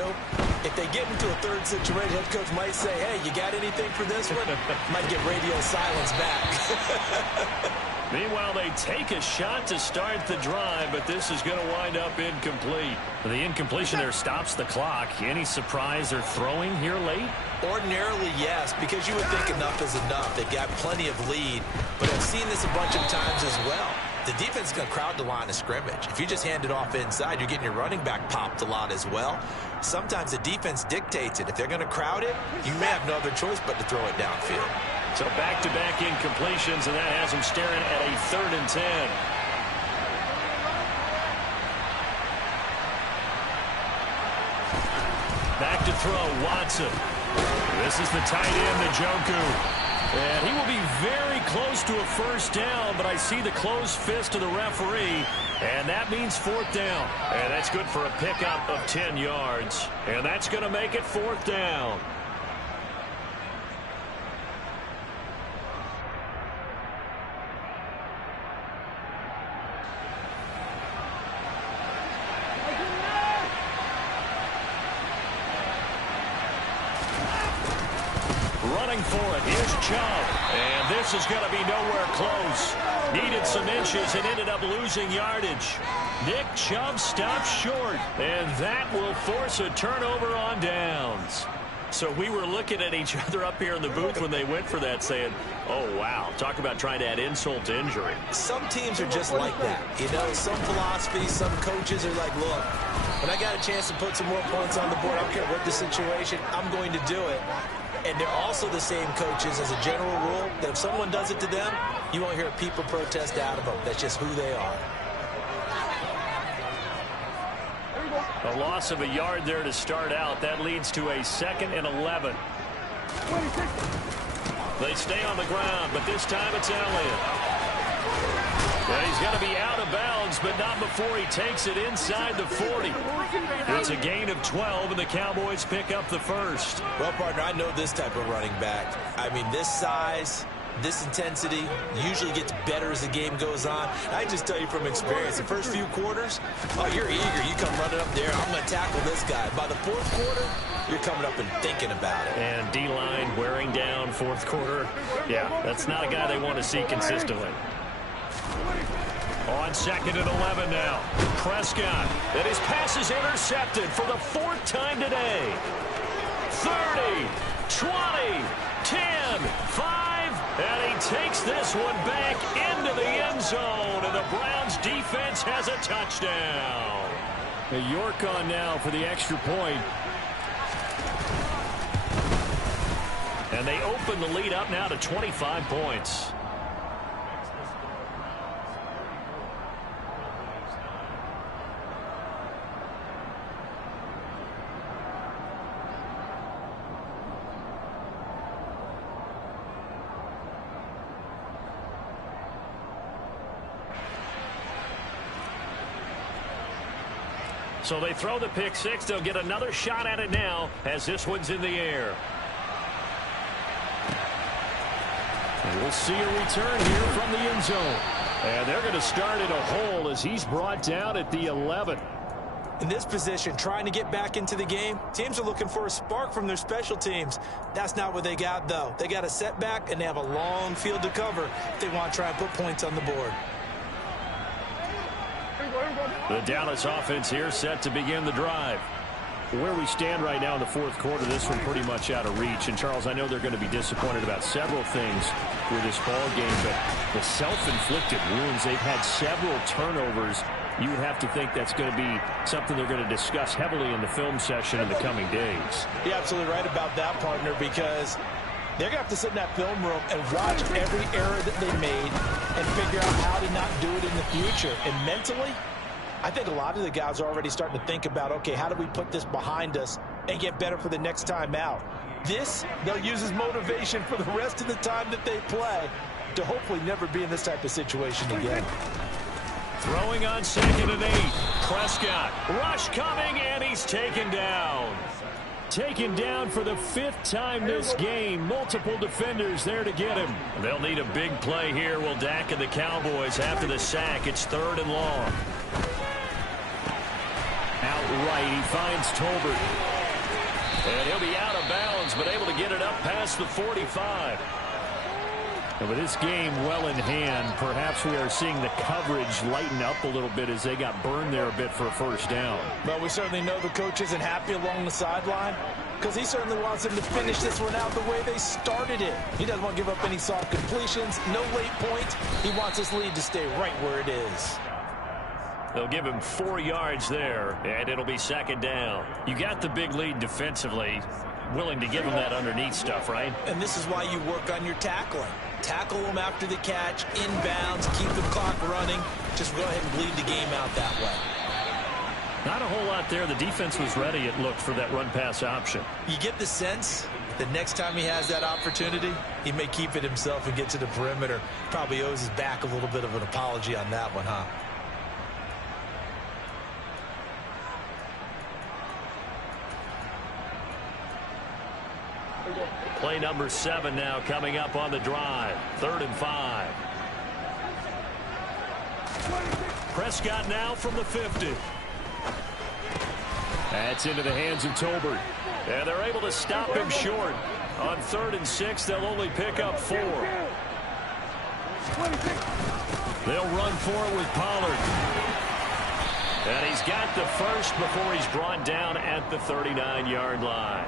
if they get into a third situation, head coach might say, hey, you got anything for this one? Might get radio silence back. Meanwhile, they take a shot to start the drive, but this is going to wind up incomplete. The incompletion there stops the clock. Any surprise they're throwing here late? Ordinarily, yes, because you would think enough is enough. They've got plenty of lead, but I've seen this a bunch of times as well. The defense is going to crowd the line of scrimmage. If you just hand it off inside, you're getting your running back popped a lot as well. Sometimes the defense dictates it. If they're going to crowd it, you may have no other choice but to throw it downfield. So back-to-back incompletions, and that has them staring at a 3rd and 10. Back to throw, Watson. This is the tight end, Njoku. And he will be very close to a first down, but I see the closed fist of the referee, and that means 4th down. And that's good for a pickup of 10 yards. And that's going to make it 4th down. For it. Here's Chubb. And this is going to be nowhere close. Needed some inches and ended up losing yardage. Nick Chubb stopped short. And that will force a turnover on downs. So we were looking at each other up here in the booth when they went for that saying, oh, wow. Talk about trying to add insult to injury. Some teams are just like that. You know, some philosophies, some coaches are like, look, when I got a chance to put some more points on the board, I don't care what the situation, I'm going to do it. And they're also the same coaches as a general rule that if someone does it to them, you won't hear people protest out of them. That's just who they are. A loss of a yard there to start out. That leads to a 2nd and 11. They stay on the ground, but this time it's Elliott. And he's got to be out of bounds, but not before he takes it inside the 40. It's a gain of 12, and the Cowboys pick up the first. Well, partner, I know this type of running back. I mean, this size, this intensity usually gets better as the game goes on. I just tell you from experience, the first few quarters, oh, you're eager. You come running up there, I'm going to tackle this guy. By the 4th quarter, you're coming up and thinking about it. And D-line wearing down 4th quarter. Yeah, that's not a guy they want to see consistently. On 2nd and 11 now. Prescott. And his pass is intercepted for the 4th time today. 30, 20, 10, 5. And he takes this one back into the end zone. And the Browns defense has a touchdown. York on now for the extra point. And they open the lead up now to 25 points. So they throw the pick six. They'll get another shot at it now as this one's in the air. And we'll see a return here from the end zone. And they're going to start in a hole as he's brought down at the 11. In this position, trying to get back into the game, teams are looking for a spark from their special teams. That's not what they got, though. They got a setback, and they have a long field to cover if they want to try and put points on the board. The Dallas offense here set to begin the drive. Where we stand right now in the 4th quarter, this one pretty much out of reach. And, Charles, I know they're going to be disappointed about several things with this ball game, but the self-inflicted wounds, they've had several turnovers. You would have to think that's going to be something they're going to discuss heavily in the film session in the coming days. You're absolutely right about that, partner, because they're going to have to sit in that film room and watch every error that they made and figure out how to not do it in the future. And mentally, I think a lot of the guys are already starting to think about, okay, how do we put this behind us and get better for the next time out? This, they'll use as motivation for the rest of the time that they play to hopefully never be in this type of situation again. Throwing on 2nd and 8. Prescott. Rush coming, and he's taken down. Taken down for the 5th time this game. Multiple defenders there to get him. They'll need a big play here. Will Dak and the Cowboys after the sack. It's 3rd and long. Outright, he finds Tolbert. And he'll be out of bounds, but able to get it up past the 45. And with this game well in hand, perhaps we are seeing the coverage lighten up a little bit as they got burned there a bit for a 1st down. But we certainly know the coach isn't happy along the sideline because he certainly wants them to finish this one out the way they started it. He doesn't want to give up any soft completions, no late points. He wants this lead to stay right where it is. They'll give him 4 yards there, and it'll be 2nd down. You got the big lead defensively, willing to give him that underneath stuff, right? And this is why you work on your tackling. Tackle them after the catch, inbounds, keep the clock running. Just go ahead and bleed the game out that way. Not a whole lot there. The defense was ready, it looked, for that run-pass option. You get the sense that next time he has that opportunity, he may keep it himself and get to the perimeter. Probably owes his back a little bit of an apology on that one, huh? Play number 7 now coming up on the drive. 3rd and 5. Prescott now from the 50. That's into the hands of Tolbert. And they're able to stop him short. On 3rd and 6, they'll only pick up 4. They'll run for it with Pollard. And he's got the first before he's brought down at the 39-yard line.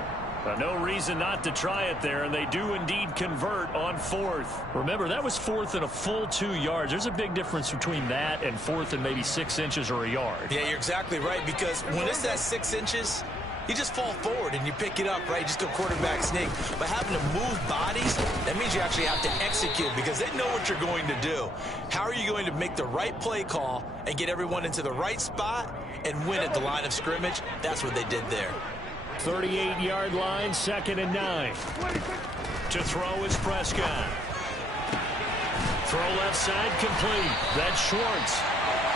No reason not to try it there, and they do indeed convert on 4th. Remember, that was 4th and a full 2 yards. There's a big difference between that and 4th and maybe 6 inches or a yard. Yeah, you're exactly right, because when it's that 6 inches, you just fall forward and you pick it up, right? You just go quarterback sneak. But having to move bodies, that means you actually have to execute because they know what you're going to do. How are you going to make the right play call and get everyone into the right spot and win at the line of scrimmage? That's what they did there. 38-yard line, 2nd and 9. To throw is Prescott. Throw left side complete. That's Schwartz.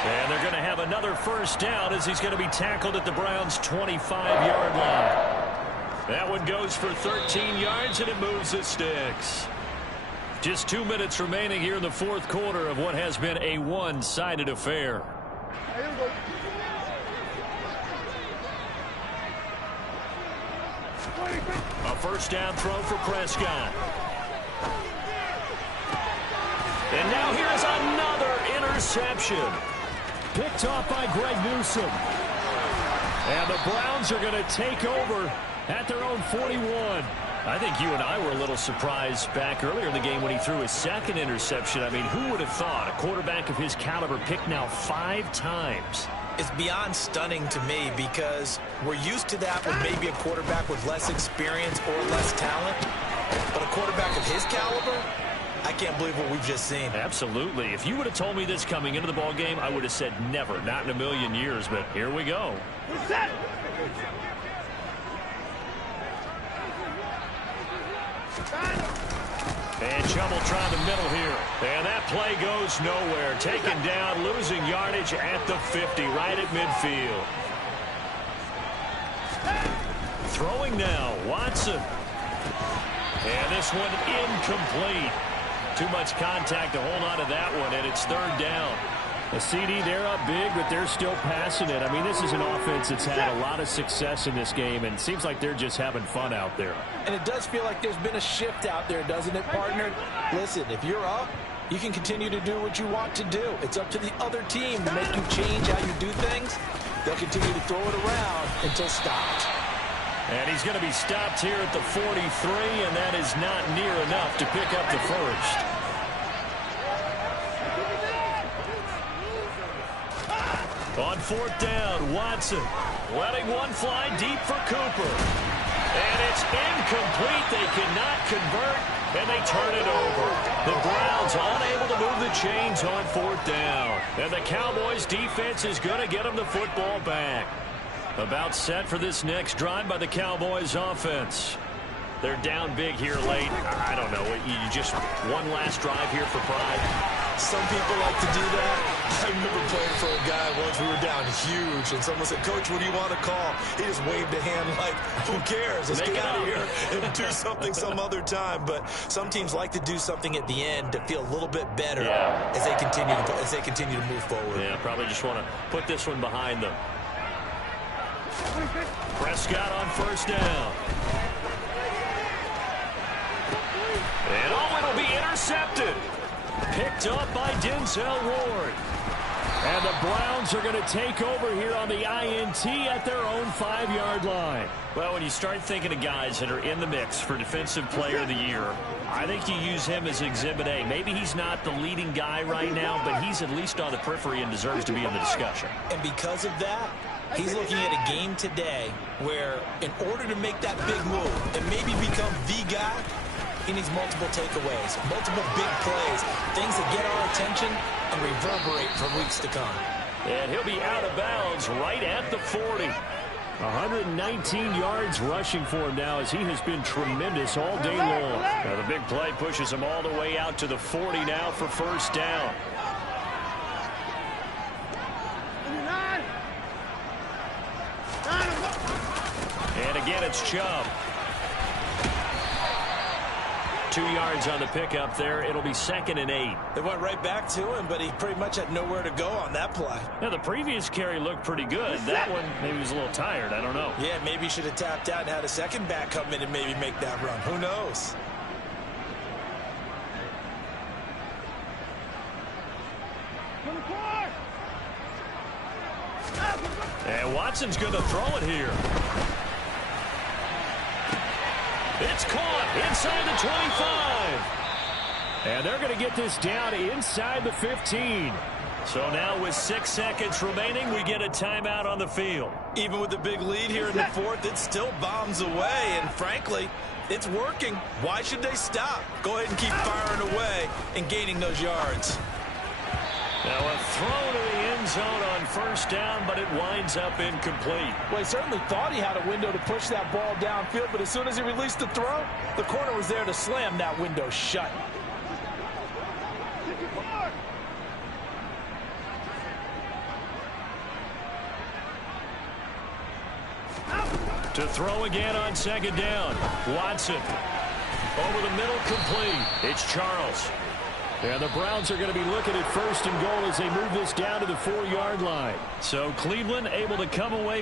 And they're going to have another 1st down as he's going to be tackled at the Browns' 25-yard line. That one goes for 13 yards, and it moves the sticks. Just 2 minutes remaining here in the 4th quarter of what has been a one-sided affair. A 1st down throw for Prescott. And now here's another interception. Picked off by Greg Newsome. And the Browns are going to take over at their own 41. I think you and I were a little surprised back earlier in the game when he threw his 2nd interception. I mean, who would have thought a quarterback of his caliber picked now 5 times? It's beyond stunning to me because we're used to that with maybe a quarterback with less experience or less talent. But a quarterback of his caliber, I can't believe what we've just seen. Absolutely. If you would have told me this coming into the ball game, I would have said never, not in a million years. But here we go. And Chubb try the middle here. And that play goes nowhere. Taken down, losing yardage at the 50, right at midfield. Throwing now, Watson. And this one incomplete. Too much contact to hold on to that one, and it's 3rd down. A CD, they're up big, but they're still passing it. I mean, this is an offense that's had a lot of success in this game, and it seems like they're just having fun out there. And it does feel like there's been a shift out there, doesn't it, partner? Listen, if you're up, you can continue to do what you want to do. It's up to the other team to make you change how you do things. They'll continue to throw it around until stopped. And he's going to be stopped here at the 43, and that is not near enough to pick up the 1st. On 4th down, Watson letting one fly deep for Cooper. And it's incomplete. They cannot convert. And they turn it over. The Browns unable to move the chains on 4th down. And the Cowboys defense is going to get them the football back. About set for this next drive by the Cowboys offense. They're down big here late. I don't know. You just one last drive here for pride. Some people like to do that. I remember playing for a guy once. We were down huge, and someone said, "Coach, what do you want to call?" He just waved a hand like, "Who cares? Let's get out of here and do something some other time." But some teams like to do something at the end to feel a little bit better as they continue to move forward. Yeah, probably just want to put this one behind them. Prescott on 1st down. And it'll be intercepted. Picked up by Denzel Ward. And the Browns are going to take over here on the INT at their own 5-yard line. Well, when you start thinking of guys that are in the mix for Defensive Player of the Year, I think you use him as Exhibit A. Maybe he's not the leading guy right now, but he's at least on the periphery and deserves to be in the discussion. And because of that, he's looking at a game today where in order to make that big move and maybe become the guy, he needs multiple takeaways, multiple big plays, things that get our attention and reverberate for weeks to come. And he'll be out of bounds right at the 40. 119 yards rushing for him now as he has been tremendous all day long. Now the big play pushes him all the way out to the 40 now for 1st down. And again, it's Chubb. 2 yards on the pickup there. It'll be 2nd and 8. They went right back to him, but he pretty much had nowhere to go on that play. Now, the previous carry looked pretty good. That one, maybe he was a little tired. I don't know. Yeah, maybe he should have tapped out and had a second back come in and maybe make that run. Who knows? And Watson's going to throw it here. It's caught inside the 25. And they're going to get this down inside the 15. So now with 6 seconds remaining, we get a timeout on the field. Even with the big lead here in the 4th, it still bombs away. And frankly, it's working. Why should they stop? Go ahead and keep firing away and gaining those yards. Now a throw to the end zone on 1st down, but it winds up incomplete. Well, he certainly thought he had a window to push that ball downfield, but as soon as he released the throw, the corner was there to slam that window shut. To throw again on 2nd down. Watson. Over the middle, complete. It's Charles. And the Browns are going to be looking at 1st and goal as they move this down to the 4-yard line. So Cleveland able to come away